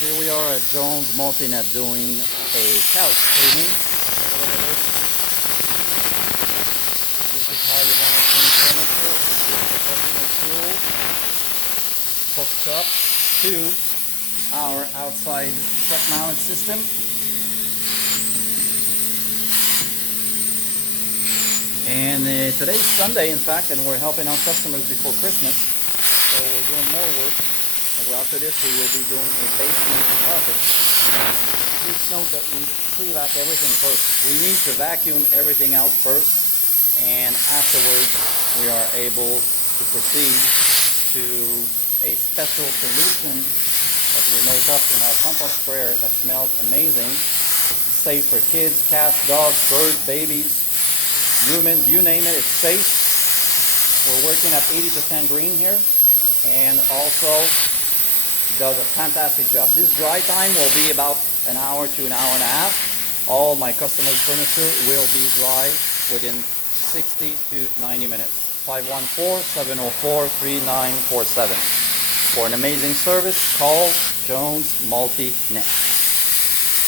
Here we are at Jones Multi-Net doing a couch cleaning. This is how you want to clean furniture with this professional tool hooked up to our outside truck mount system. And today's Sunday, in fact, and we're helping our customers before Christmas, so we're doing more work. And after this, we will be doing a basement carpet. Please note that we pre-vac everything first. We need to vacuum everything out first, and afterwards, we are able to proceed to a special solution that we make up in our compost sprayer that smells amazing. It's safe for kids, cats, dogs, birds, babies, humans, you name it, it's safe. We're working at 80% green here, and also does a fantastic job. This dry time will be about an hour to an hour and a half. All my customers' furniture will be dry within 60 to 90 minutes. 514-704-3947. For an amazing service, call Jones Multi-Net.